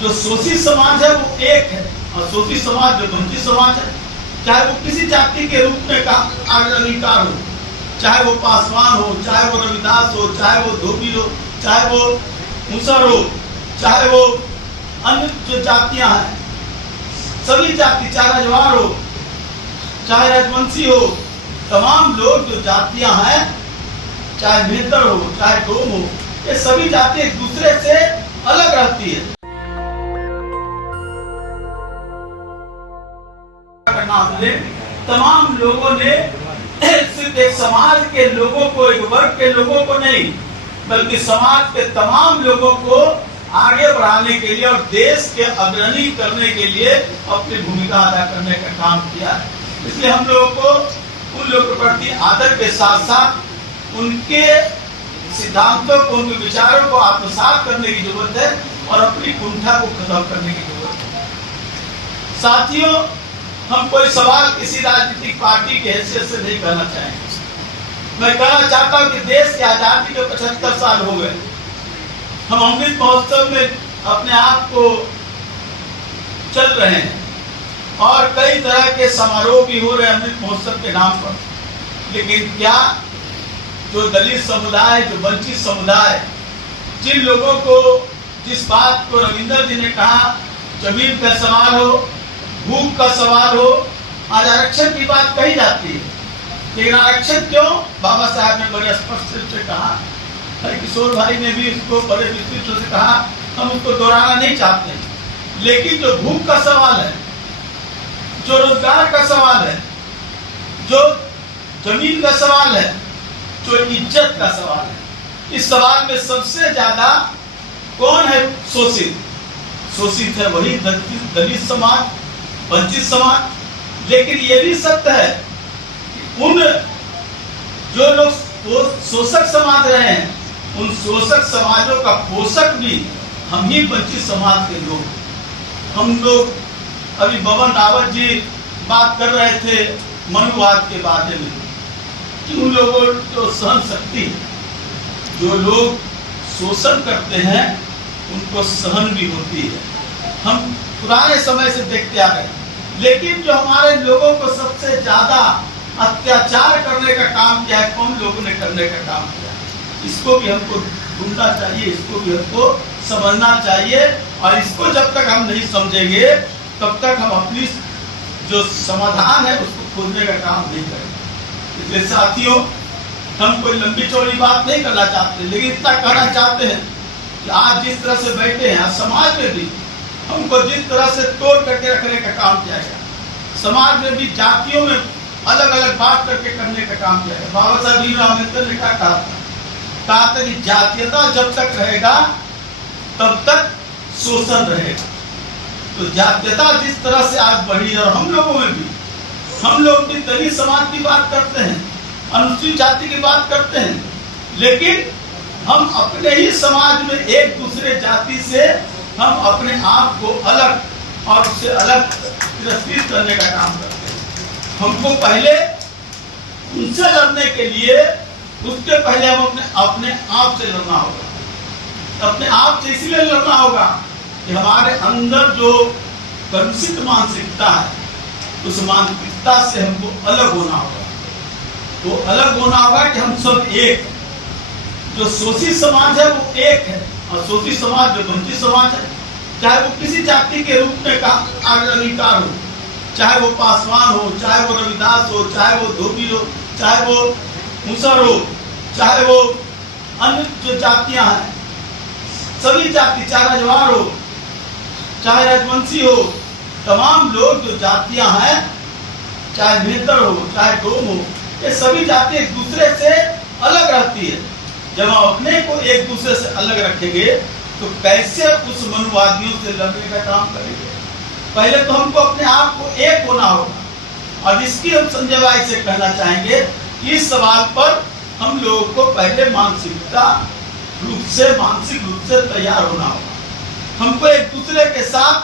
जो शोषित समाज है वो एक है, और शोषित समाज जो वंचित समाज है, चाहे वो किसी जाति के रूप में का अधिकार हो, चाहे वो पासवान हो, चाहे वो रविदास हो, चाहे वो धोबी हो, चाहे वो मुसर हो, चाहे वो अन्य जो जातियां हैं, सभी जाति, चाहे रजवाड़ हो, चाहे राजवंशी हो, तमाम लोग जो जातियां हैं, चाहे मेहतर हो, चाहे डोम हो, ये सभी जाति एक दूसरे से अलग रहती है। तमाम लोगों ने सिर्फ एक समाज के लोगों को, एक वर्ग के लोगों को नहीं, बल्कि समाज के तमाम लोगों को आगे बढ़ाने के लिए और देश के अग्रणी करने के लिए अपनी भूमिका अदा करने का काम किया है। इसलिए हम लोगों को उन लोगों के प्रति आदर के साथ साथ उनके सिद्धांतों को, उनके विचारों को आत्मसात करने की जरूरत है और अपनी कुंठा को खत्म करने की जरूरत है। साथियों, हम कोई सवाल किसी राजनीतिक पार्टी के हैसियत से नहीं करना चाहेंगे। मैं कहना चाहता हूं कि देश की आजादी के 75 साल हो गए। हम अमृत महोत्सव में अपने आप को चल रहे हैं और कई तरह के समारोह भी हो रहे हैं अमृत महोत्सव के नाम पर, लेकिन क्या जो दलित समुदाय, जो वंचित समुदाय, जिन लोगों को, जिस बात को रविंद्र जी ने कहा, जमीन का सवाल हो, भूख का सवाल हो, आज आरक्षण की बात कही जाती है, लेकिन आरक्षण क्यों? बाबा साहब ने बड़े स्पष्ट रूप से कहा, हरिकिशोर भाई ने भी इसको बड़े विस्तृत रूप से कहा, हम उसको दोहराना नहीं चाहते। लेकिन जो भूख का सवाल है, जो रोजगार का सवाल है, जो जमीन का सवाल है, जो इज्जत का सवाल है, इस सवाल में सबसे ज्यादा कौन है शोषित? शोषित है वही दलित समाज, वंचित समाज। लेकिन ये भी सत्य है कि उन जो लोग शोषक समाज रहे हैं, उन शोषक समाजों का पोषक भी हम ही वंचित समाज के लोग। हम लोग अभी बबन रावत जी बात कर रहे थे मनुवाद के बारे में कि उन लोगों जो सहन शक्ति, जो लोग शोषण करते हैं उनको सहन भी होती है। हम पुराने समय से देखते आ रहे हैं, लेकिन जो हमारे लोगों को सबसे ज्यादा अत्याचार करने का काम किया है, कौन लोगों ने करने का काम किया, इसको भी हमको ढूंढना चाहिए, इसको भी हमको समझना चाहिए। और इसको जब तक हम नहीं समझेंगे तब तक हम अपनी जो समाधान है उसको खोजने का काम नहीं करेंगे। इसलिए साथियों, हम कोई लंबी चौड़ी बात नहीं करना चाहते, लेकिन इतना कहना चाहते हैं कि आज जिस तरह से बैठे हैं, आज समाज में भी हमको जिस तरह से तोड़ करके रखने का काम किया गया, समाज में भी जातियों में अलग अलग बात करके करने का काम किया गया। बाबा साहब भीमराव अम्बेडकर ने कहा था कि जातीयता जब तक रहेगा तब तक शोषण रहेगा। तो जातीयता जिस तरह से आज बढ़ी है, और हम लोगों में भी, हम लोग भी दलित समाज की बात करते हैं, अनुसूचित जाति की बात करते हैं, लेकिन हम अपने ही समाज में एक दूसरे जाति से हम अपने आप को अलग और उससे अलग तिरस्कृत करने का काम करते हैं। हमको पहले उनसे लड़ने के लिए, उसके पहले हम अपने आप से लड़ना होगा। अपने आप से इसलिए लड़ना होगा कि हमारे अंदर जो कलुषित मानसिकता है, उस मानसिकता से हमको अलग होना होगा। तो अलग होना होगा कि हम सब एक, जो शोषित समाज है वो एक है, और शोषित समाज जो वंचित समाज है, चाहे वो किसी जाति के रूप में का अधिकार हो, चाहे वो पासवान हो, चाहे वो रविदास हो, चाहे वो धोबी हो, चाहे वो मुसर हो, चाहे वो अन्य जो जातियां हैं, सभी जाति, चाहे रजवाड़ हो, चाहे राजवंशी हो, तमाम लोग जो जातियां हैं, चाहे मेहतर हो, चाहे डोम हो, ये सभी जाति एक दूसरे से अलग रहती है। जब हम अपने को एक दूसरे से अलग रखेंगे तो कैसे उस मनुवादियों से लड़ने का काम करेंगे? पहले तो हमको अपने आप को एक होना होगा। और इसकी हम संजय भाई से कहना चाहेंगे, इस सवाल पर हम लोगों को पहले मानसिक रूप से तैयार होना होगा। हमको एक दूसरे के साथ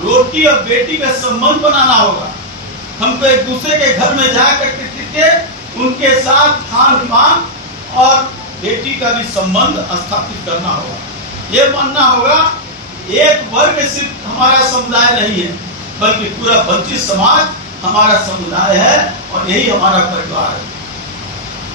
रोटी और बेटी का संबंध बनाना होगा। हमको एक दूसरे के घर में जाकर के उनके साथ खान पान और बेटी का भी संबंध स्थापित करना होगा। ये मानना होगा एक वर्ग सिर्फ हमारा समुदाय नहीं है, बल्कि पूरा वंचित समाज हमारा समुदाय है और यही हमारा परिवार है।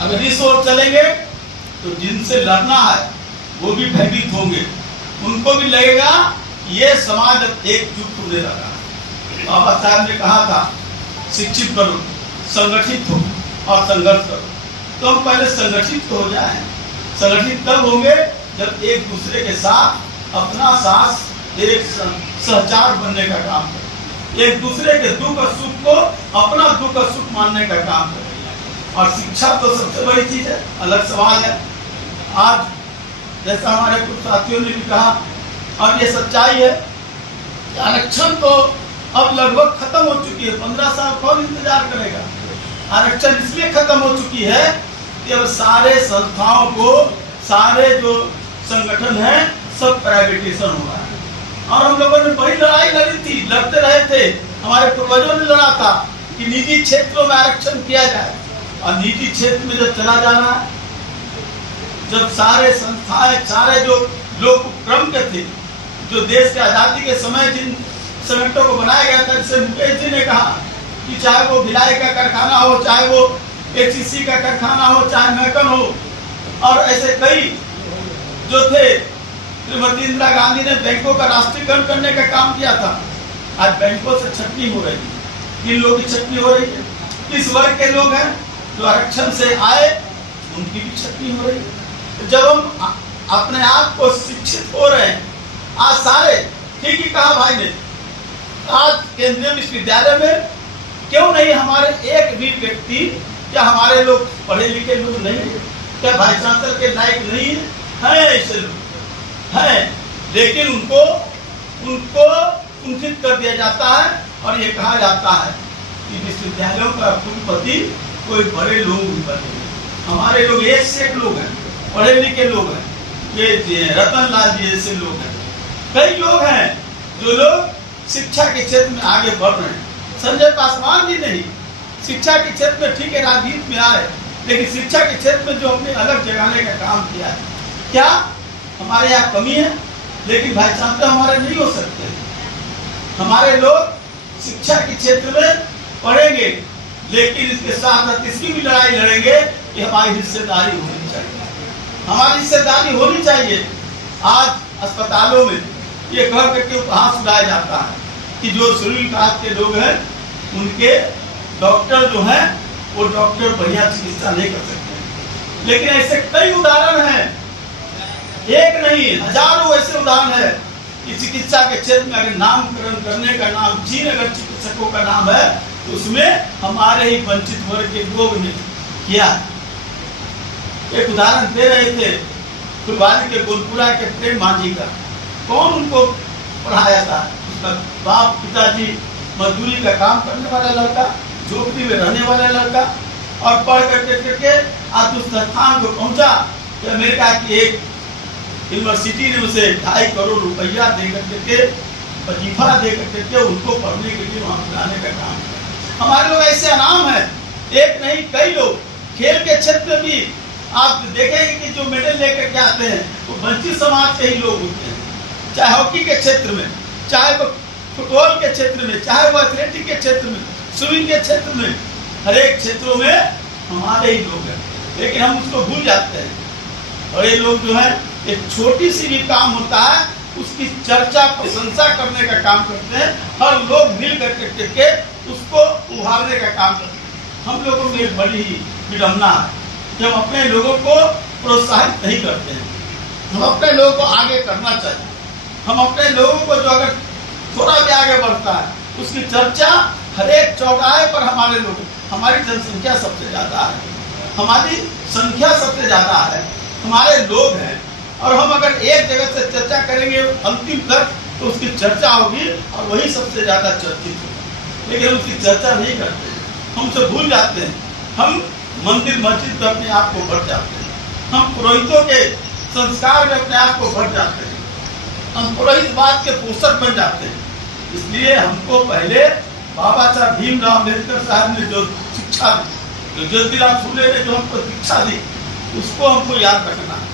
अगर इस ओर चलेंगे तो जिनसे लड़ना है वो भी भयभीत होंगे, उनको भी लगेगा ये समाज अब एकजुट होने लगा। बाबा साहब ने कहा था शिक्षित बनो, संगठित हो और संघर्ष करो। तो हम पहले संगठित हो जाएं। संगठित तब होंगे जब एक दूसरे के साथ अपना साथ एक सहचार बनने का काम करें, एक दूसरे के दुख और सुख को अपना दुख और सुख मानने का काम करें। और शिक्षा तो सबसे बड़ी चीज है, अलग सवाल है। आज जैसा हमारे कुछ साथियों ने भी कहा और ये सच्चाई है, आरक्षण तो अब लगभग खत्म हो चुकी है। 15 साल कौन इंतजार करेगा? आरक्षण इसलिए खत्म हो चुकी है कि अब सारे संस्थाओं को, सारे जो संगठन है, सब प्राइवेटाइजेशन हो रहा है। और हम लोगों ने बड़ी लड़ाई लड़ी थी, लड़ते रहे थे, हमारे पूर्वजों ने लड़ा था कि निजी क्षेत्रों में आरक्षण किया जाए। और निजी क्षेत्र में जब चला जा रहा है, जब सारे संस्थाएं, सारे जो लोग क्रम के थे, जो देश के आजादी के समय जिन संगठनों को बनाया गया था, जैसे मुकेश जी ने कहा कि चाहे वो भिलाई का कारखाना हो, चाहे वो HEC का कारखाना हो, चाहे मैकन हो, और ऐसे कई जो थे। श्रीमती इंदिरा गांधी ने बैंकों का राष्ट्रीयकरण करने का काम किया था। आज बैंकों से छटनी हो रही है। किन लोगों की छटनी हो रही है? किस वर्ग के लोग हैं जो आरक्षण से आए, उनकी भी छटनी हो रही है। जब हम अपने आप को शिक्षित हो रहे हैं, आज सारे, ठीक ही कहा भाई ने, आज केंद्रीय विश्वविद्यालय में क्यों नहीं हमारे एक भी व्यक्ति, क्या हमारे लोग पढ़े लिखे लोग नहीं है? क्या भाई चांसलर के लायक नहीं है? ऐसे लोग हैं, लेकिन उनको कुंठित कर दिया जाता है और ये कहा जाता है कि विश्वविद्यालयों का कुलपति कोई बड़े लोग बने। हमारे लोग एक से एक लोग हैं, पढ़े लिखे लोग हैं, ये रतन लाल जी जैसे लोग हैं, कई लोग हैं जो लोग शिक्षा के क्षेत्र में आगे बढ़ रहे हैं। संजय पासवान जी नहीं, शिक्षा के क्षेत्र में ठीक है राजनीति में आए, लेकिन शिक्षा के क्षेत्र में जो हमने अलग जगाने का काम किया है, क्या हमारे यहाँ कमी है? लेकिन भाई चांसलर हमारे नहीं हो सकते। हमारे लोग शिक्षा के क्षेत्र में पढ़ेंगे, लेकिन इसके साथ साथ इसकी भी लड़ाई लड़ेंगे कि हमारी हिस्सेदारी होनी चाहिए, हमारी हिस्सेदारी होनी चाहिए। आज अस्पतालों में ये कह करके उपहास उड़ाया जाता है कि जो शेड्यूल कास्ट के लोग हैं उनके डॉक्टर जो हैं वो डॉक्टर बढ़िया चिकित्सा नहीं कर सकते। लेकिन ऐसे कई उदाहरण हैं, एक नहीं हजारों ऐसे उदाहरण है कि चिकित्सा के क्षेत्र में अगर नामकरण करने का नाम जिन अगर चिकित्सकों का नाम है तो उसमें हमारे ही वंचित वर्ग के लोग ने किया। एक उदाहरण दे रहे थे फुलवारी के गोलपुरा के प्रेम मांझी का। कौन उनको पढ़ाया था? उसका बाप पिताजी मजदूरी का काम करने वाला लड़का, झोपड़ी में रहने वाला लड़का, और पढ़ करके आज उस स्थान को पहुंचा कि अमेरिका की एक यूनिवर्सिटी ने उसे 2.5 करोड़ रुपया दे करके वजीफा दे करके उनको पढ़ने के लिए वहां बुलाने का काम किया। हमारे लोग ऐसे अनाम है, एक नहीं कई लोग। खेल के क्षेत्र में भी आप देखेंगे कि जो मेडल लेकर के आते हैं वो वंचित समाज के ही लोग होते हैं, चाहे हॉकी के क्षेत्र में, चाहे वो फुटबॉल के क्षेत्र में, चाहे वो एथलेटिक के क्षेत्र में, स्विमिंग के क्षेत्र में, हर एक क्षेत्रों में हमारे ही लोग हैं। लेकिन हम उसको भूल जाते हैं और ये लोग जो है एक छोटी सी भी काम होता है उसकी चर्चा प्रशंसा करने का काम करते हैं। हर लोग मिल करके उसको उभारने का काम करते हैं। हम लोगों में एक बड़ी ही विडम्बना है कि हम अपने लोगों को प्रोत्साहित नहीं करते हैं। हम अपने लोगों को आगे करना चाहिए। हम अपने लोगों को जो अगर थोड़ा भी आगे बढ़ता है उसकी चर्चा हर एक चौराहे पर हमारे लोग, हमारी जनसंख्या सबसे ज्यादा है, हमारी संख्या सबसे ज्यादा है, हमारे लोग हैं, और हम अगर एक जगह से चर्चा करेंगे अंतिम तक तो उसकी चर्चा होगी और वही सबसे ज्यादा चर्चित होगी। लेकिन उसकी चर्चा नहीं करते, हम उसे भूल जाते हैं। हम मंदिर मस्जिद में अपने आप को बढ़ जाते हैं, हम पुरोहितों के संस्कार में अपने आप को बढ़ जाते हैं, हम पुरोहितवाद के पोषक बन जाते हैं। इसलिए हमको पहले बाबा साहब भीमराव अम्बेडकर साहब ने जो शिक्षा दी, जो ज्योतिराव फुले ने जो हमको शिक्षा दी, उसको हमको याद रखना है,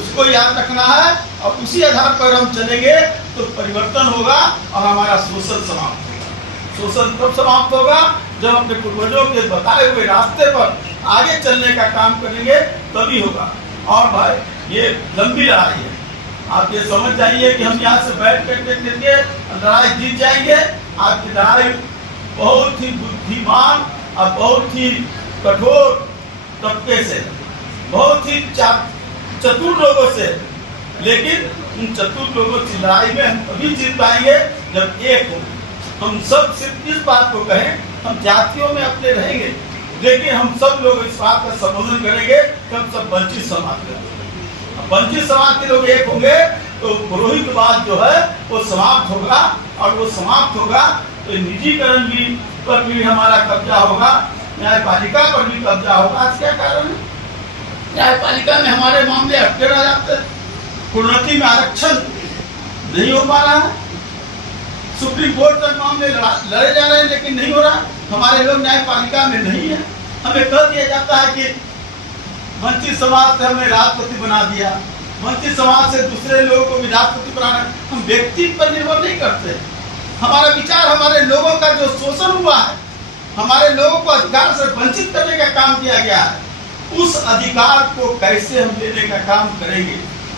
उसको याद रखना है और उसी आधार पर हम चलेंगे तो परिवर्तन होगा और हमारा शोषण समाप्त होगा। शोषण तब समाप्त होगा जब अपने पूर्वजों के बताए हुए रास्ते पर आगे चलने का काम करेंगे, तभी होगा। और भाई ये लंबी लड़ाई है, आप ये समझ जाइए कि हम यहाँ से बैठ करके लड़ाई जीत जाएंगे। आपकी लड़ाई बहुत ही बुद्धिमान और बहुत ही कठोर तबके से, बहुत ही चतुर लोगों से, लेकिन उन चतुर लोगों की लड़ाई में हम तभी जीत पाएंगे जब एक हो। हम सब सिर्फ इस बात को कहें, हम जातियों में अपने रहेंगे, लेकिन हम सब लोग इस बात का संबोधन करेंगे कि हम सब वंचित समाज के लोग, वंचित समाज के लोग एक होंगे तो पुरोहितवाद जो है वो समाप्त होगा। और वो समाप्त होगा तो निजीकरण भी पर भी हमारा कब्जा होगा, न्यायपालिका पर भी कब्जा होगा। आज क्या कारण है? न्यायपालिका में हमारे मामले हटके रह जाते हैं, प्रोन्नति में आरक्षण नहीं हो पा रहा है, सुप्रीम कोर्ट तक मामले लड़े जा रहे हैं लेकिन नहीं हो रहा। हमारे लोग न्यायपालिका में नहीं है। हमें कह दिया जाता है कि वंचित समाज से हमें राष्ट्रपति बना दिया, वंचित समाज से दूसरे लोगों को भी राष्ट्रपति बनाना। हम व्यक्ति पर निर्भर नहीं करते। हमारा विचार, हमारे लोगों का जो शोषण हुआ है, हमारे लोगों को अधिकार से वंचित करने का काम किया गया है, उस अधिकार को कैसे हम लेने का काम करेंगे,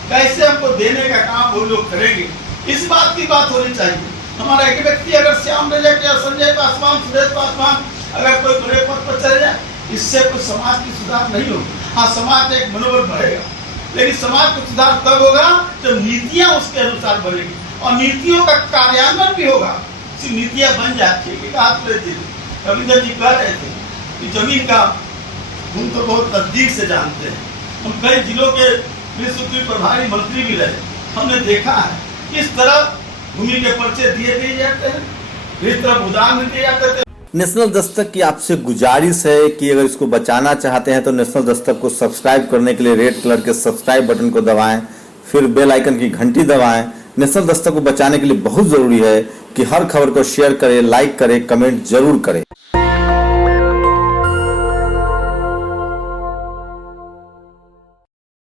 कैसे हमको देने का काम वो लोग करेंगे, इस बात की बात होनी चाहिए। हमारा एक व्यक्ति अगर श्याम रजक या संजय पासवान, सुरेश पासवान अगर कोई बड़े पद पर चले जाए, इससे कुछ समाज की सुधार नहीं होगी। हाँ, समाज एक मनोबल बढ़ेगा, लेकिन समाज को सुधार तब होगा जब नीतियां उसके अनुसार बनेगी और नीतियों का कार्यान्वयन भी होगा। सिर्फ नीतियां बन जाती है। रविंद्र जी कह रहे थे कि जमीन का हम तो बहुत नजदीक से जानते हैं, हम कई जिलों के विश्व प्रभारी मंत्री भी रहे, हमने देखा है किस तरह भूमि के पर्चे दिए जाते हैं, किस तरह उदाहरण दिए जाते थे। नेशनल दस्तक की आपसे गुजारिश है कि अगर इसको बचाना चाहते हैं तो नेशनल दस्तक को सब्सक्राइब करने के लिए रेड कलर के सब्सक्राइब बटन को दबाएं, फिर बेल आइकन की घंटी दबाएं। नेशनल दस्तक को बचाने के लिए बहुत जरूरी है कि हर खबर को शेयर करें, लाइक करें, कमेंट जरूर करें।